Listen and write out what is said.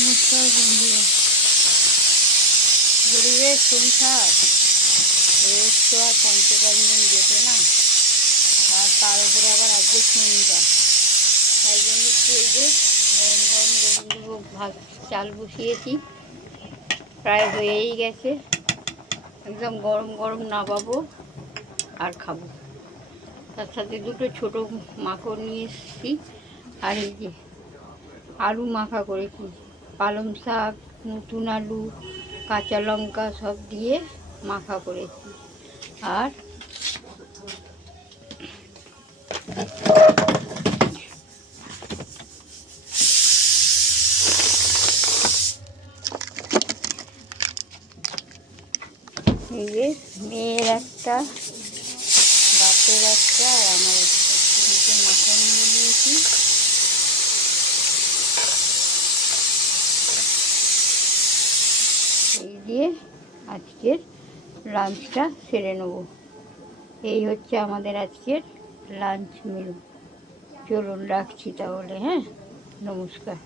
নমস্কার বন্ধুরা, গরিবের সংসার রোজ তো আর পঞ্চপাঞ্জন যেত না, আর তার উপরে আবার আজকে সন্ধ্যা, তাই জন্য একটু এই যে গরম গরম গোবিন্দভোগ ভাত চাল বসিয়েছি, প্রায় হয়েই গেছে। একদম গরম গরম নামাবো আর খাবো। তার সাথে দুটো ছোট মাখন নিয়ে এসেছি, আর এই যে আলু মাখা করেছি, পালং শাক, নতুন আলু, কাঁচা লঙ্কা সব দিয়ে মাখা করেছি। আর এই যে মেয়ের একটা, বাপের একটা, আর আমার একটা, তিনটে মাখন নিয়ে নিয়েছি। এই দিয়ে আজকের লাঞ্চটা সেরে নেব। এই হচ্ছে আমাদের আজকের লাঞ্চ মেনু। চলুন রাখছি তাহলে, হ্যাঁ, নমস্কার।